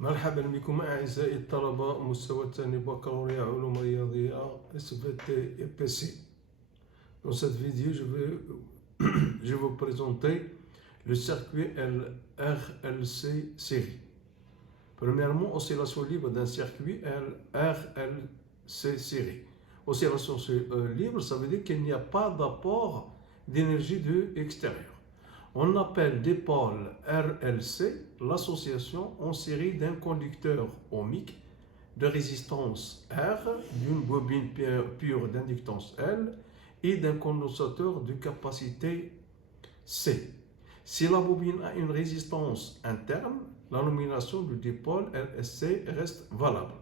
مرحبا بكم أعزائي الطلبة مستوى الثاني بكالوريا علوم رياضية SVT et PC. Dans cette vidéo, je vais vous présenter le circuit RLC série. Premièrement, oscillation libre d'un circuit RLC série. Oscillation libre, ça veut dire qu'il n'y a pas d'apport d'énergie de extérieur. On appelle dipôle RLC l'association en série d'un conducteur ohmique de résistance R, d'une bobine pure d'inductance L et d'un condensateur de capacité C. Si la bobine a une résistance interne, la nomination du dipôle RLC reste valable.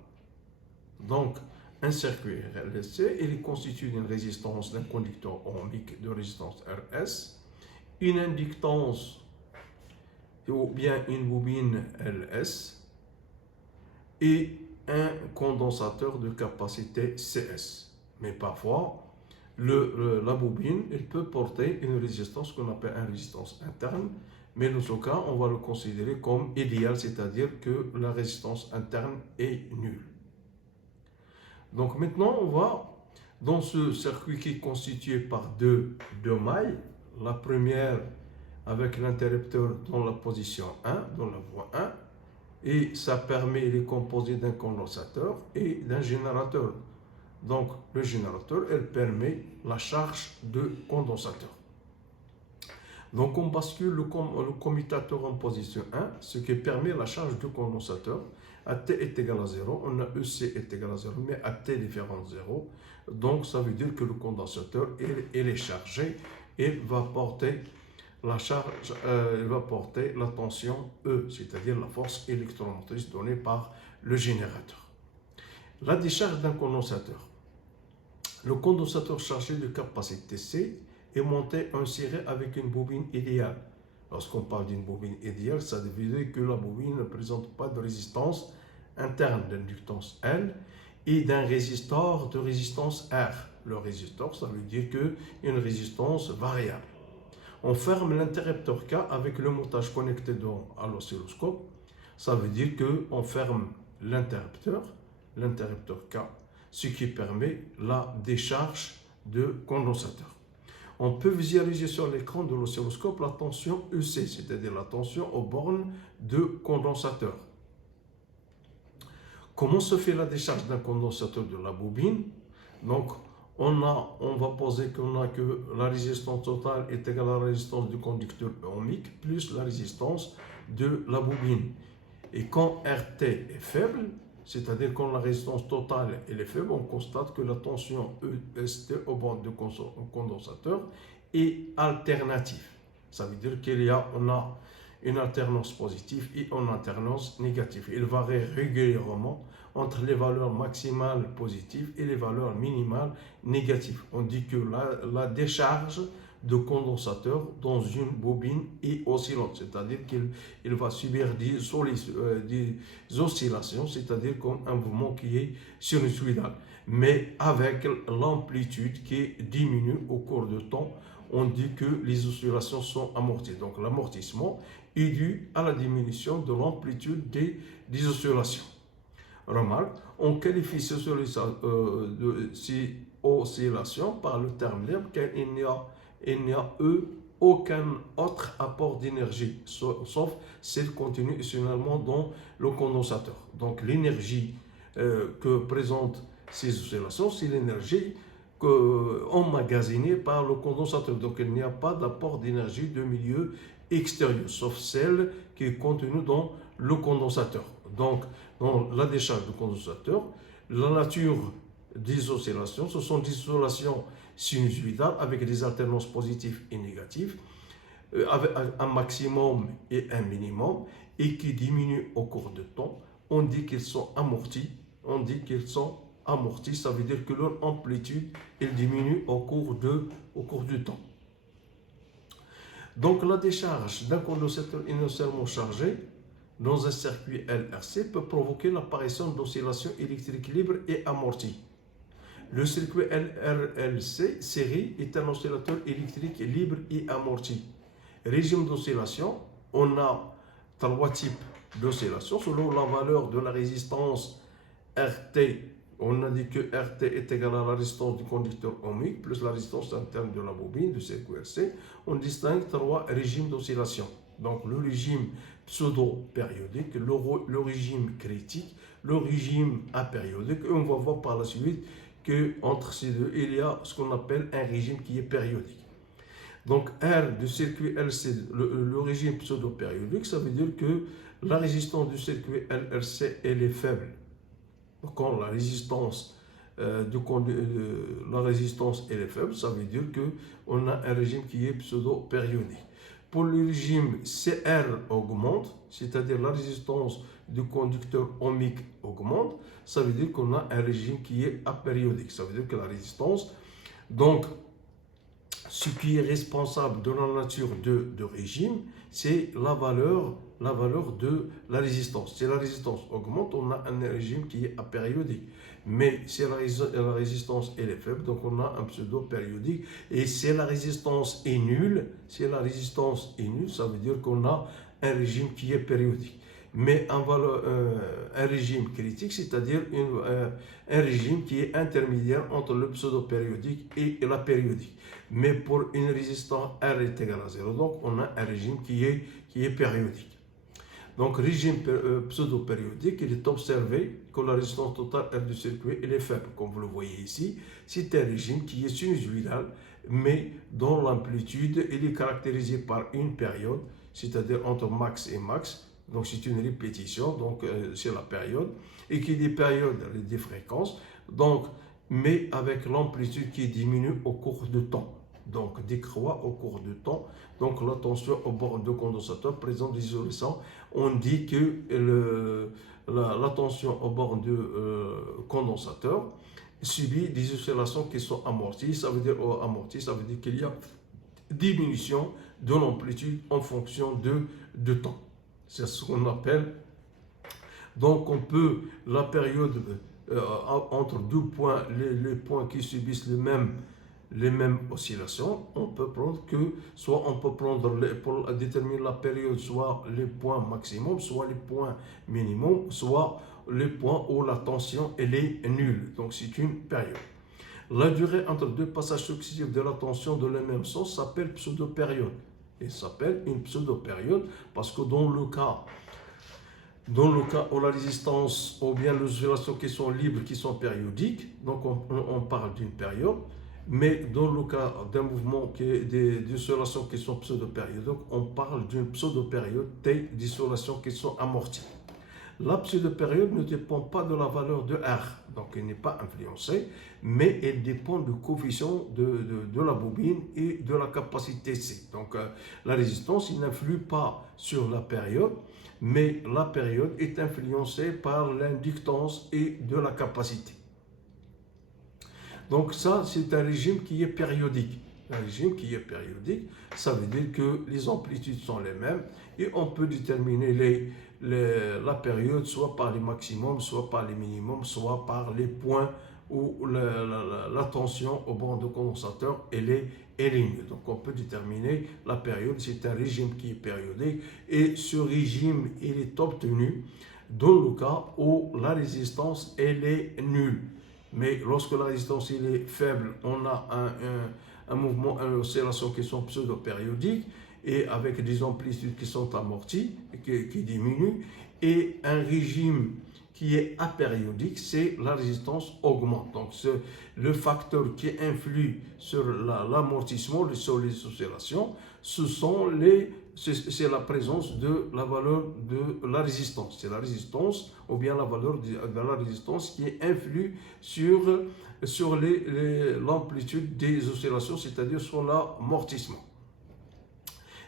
Donc, un circuit RLC, il est constitué d'une résistance d'un conducteur ohmique de résistance RS, une inductance ou bien une bobine LS et un condensateur de capacité CS. Mais parfois, la bobine elle peut porter une résistance qu'on appelle une résistance interne, mais dans ce cas, on va le considérer comme idéal, c'est-à-dire que la résistance interne est nulle. Donc maintenant, on va dans ce circuit qui est constitué par deux mailles. La première avec l'interrupteur dans la position 1, dans la voie 1, et ça permet, il est composé d'un condensateur et d'un générateur. Donc le générateur, elle permet la charge de condensateur. Donc on bascule le commutateur en position 1, ce qui permet la charge du condensateur. À T est égal à 0, on a EC est égal à 0, mais à T différent de 0. Donc ça veut dire que le condensateur, il est chargé. Il va porter la charge, il va porter la tension E, c'est-à-dire la force électromotrice donnée par le générateur. La décharge d'un condensateur. Le condensateur chargé de capacité C est monté en série avec une bobine idéale. Lorsqu'on parle d'une bobine idéale, ça veut dire que la bobine ne présente pas de résistance interne d'inductance L et d'un résistor de résistance R. Le résistor, ça veut dire qu'une résistance variable. On ferme l'interrupteur K avec le montage connecté à l'oscilloscope. Ça veut dire qu'on ferme l'interrupteur K, ce qui permet la décharge de condensateur. On peut visualiser sur l'écran de l'oscilloscope la tension EC, c'est-à-dire la tension aux bornes de condensateur. Comment se fait la décharge d'un condensateur de la bobine? Donc, on va poser qu'on a que la résistance totale est égale à la résistance du conducteur ohmique plus la résistance de la bobine. Et quand RT est faible, c'est-à-dire quand la résistance totale est faible, on constate que la tension EST au bord du condensateur est alternative. Ça veut dire qu'on a une alternance positive et une alternance négative. Il varie régulièrement entre les valeurs maximales positives et les valeurs minimales négatives. On dit que la décharge de condensateur dans une bobine est oscillante, c'est-à-dire qu'il va subir des oscillations, c'est-à-dire comme un mouvement qui est sinusoïdal, mais avec l'amplitude qui diminue au cours du temps. On dit que les oscillations sont amorties. Donc l'amortissement est dû à la diminution de l'amplitude des oscillations. Remarque, on qualifie ces oscillations par le terme libre car il n'y a aucun autre apport d'énergie, sauf celle contenue essentiellement dans le condensateur. Donc l'énergie que présentent ces oscillations, c'est l'énergie emmagasinée par le condensateur. Donc il n'y a pas d'apport d'énergie de milieu extérieur, sauf celle qui est contenue dans le condensateur. Donc, dans la décharge du condensateur, la nature des oscillations, ce sont des oscillations sinusoïdales avec des alternances positives et négatives, avec un maximum et un minimum, et qui diminuent au cours du temps. On dit qu'ils sont amortis. Ça veut dire que leur amplitude elle diminue au cours du temps. Donc la décharge d'un condensateur initialement chargé dans un circuit LRC peut provoquer l'apparition d'oscillations électriques libres et amorties. Le circuit RLC série est un oscillateur électrique libre et amorti. Régime d'oscillation, on a trois types d'oscillation selon la valeur de la résistance RT. On a dit que RT est égal à la résistance du conducteur ohmique plus la résistance interne de la bobine de circuit RC. On distingue trois régimes d'oscillation. Donc le régime pseudo-périodique, le régime critique, le régime apériodique. Et on va voir par la suite qu'entre ces deux, il y a ce qu'on appelle un régime qui est périodique. Donc R du circuit LC, le régime pseudo-périodique, ça veut dire que la résistance du circuit LRC, elle est faible. Donc, quand la résistance la résistance elle est faible, ça veut dire qu'on a un régime qui est pseudo-périodique. Pour le régime CR augmente, c'est-à-dire la résistance du conducteur ohmique augmente, ça veut dire qu'on a un régime qui est apériodique. Ça veut dire que la résistance, donc ce qui est responsable de la nature de régime, c'est la valeur de la résistance. Si la résistance augmente, on a un régime qui est apériodique. Mais si la résistance elle est faible, donc on a un pseudo-périodique. Et si la résistance est nulle, ça veut dire qu'on a un régime qui est périodique. Mais un régime critique, c'est-à-dire un régime qui est intermédiaire entre le pseudo-périodique et la périodique. Mais pour une résistance R est égale à 0, donc on a un régime qui est périodique. Donc, régime pseudo-périodique, il est observé que la résistance totale R du circuit elle est faible, comme vous le voyez ici. C'est un régime qui est sinusoïdal, mais dont l'amplitude il est caractérisée par une période, c'est-à-dire entre max et max. Donc, c'est une répétition, donc c'est la période. Et qui dit période, des fréquences. Donc, mais avec l'amplitude qui diminue au cours du temps. Donc, décroît au cours du temps. Donc, la tension au bord de condensateur présente des isolations. On dit que la tension au bord de condensateur subit des oscillations qui sont amorties. Ça veut dire amorties, ça veut dire qu'il y a diminution de l'amplitude en fonction de temps. C'est ce qu'on appelle. Donc, on peut, la période entre deux points, les points qui subissent les mêmes oscillations, on peut prendre soit on peut prendre pour déterminer la période, soit les points maximum, soit les points minimum, soit les points où la tension elle est nulle. Donc c'est une période. La durée entre deux passages successifs de la tension de la même sens s'appelle pseudo-période. Il s'appelle une pseudo-période parce que dans le cas où la résistance ou bien les oscillations qui sont libres, qui sont périodiques, donc on parle d'une période. Mais dans le cas d'un mouvement des oscillations qui sont pseudo-périodiques, on parle d'une pseudo-période d'oscillations qui sont amorties. La pseudo-période ne dépend pas de la valeur de R, donc elle n'est pas influencée, mais elle dépend du coefficient de la bobine et de la capacité C. Donc la résistance n'influe pas sur la période, mais la période est influencée par l'inductance et de la capacité. Donc ça, c'est un régime qui est périodique. Un régime qui est périodique, ça veut dire que les amplitudes sont les mêmes et on peut déterminer la période soit par les maximums, soit par les minimums, soit par les points où la tension au bord de condensateur elle est nulle. Donc on peut déterminer la période, c'est un régime qui est périodique et ce régime il est obtenu dans le cas où la résistance elle est nulle. Mais lorsque la résistance elle est faible, on a un mouvement, une oscillation qui sont pseudo-périodiques et avec des amplitudes qui sont amorties, qui diminuent, et un régime qui est apériodique, c'est la résistance augmente. Donc le facteur qui influe sur l'amortissement, sur les oscillations, c'est la présence de la valeur de la résistance. C'est la résistance ou bien la valeur de la résistance qui influe sur l'amplitude des oscillations, c'est-à-dire sur l'amortissement.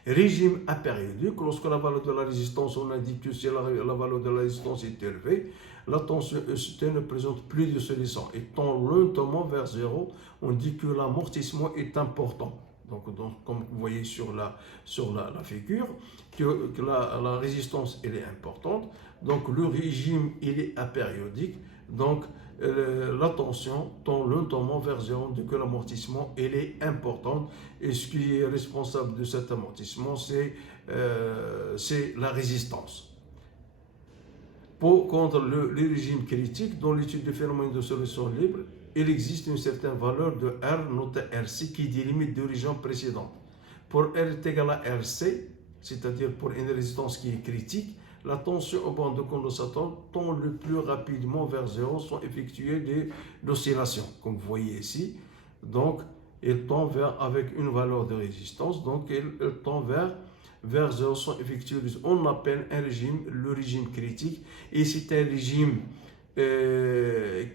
Régime apériodique, lorsque la valeur de la résistance, on a dit que si la valeur de la résistance est élevée, la tension ECT ne présente plus de oscillation. Et tend lentement vers zéro, on dit que l'amortissement est important. Donc, comme vous voyez sur la figure, que la résistance elle est importante. Donc le régime il est apériodique. Donc la tension tend lentement vers zéro, on dit que l'amortissement elle est important. Et ce qui est responsable de cet amortissement, c'est la résistance. contre les régimes critiques, dans l'étude des phénomènes de solution libre, il existe une certaine valeur de R notée RC qui délimite deux régions précédentes. Pour R est égal à RC, c'est-à-dire pour une résistance qui est critique, la tension au banc de condensateur tend le plus rapidement vers zéro sans effectuer des oscillations, comme vous voyez ici. Donc, il tend avec une valeur de résistance, donc il tend vers zéro sans effectuer. On appelle un régime le régime critique, et c'est un régime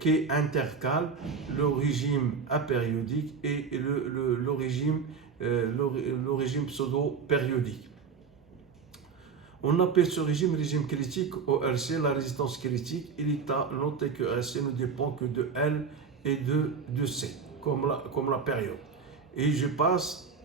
qui intercale le régime apériodique et le régime pseudo-périodique. On appelle ce régime critique au RC. La résistance critique, il est à noter que RC ne dépend que de L et de C, comme la période. Et je passe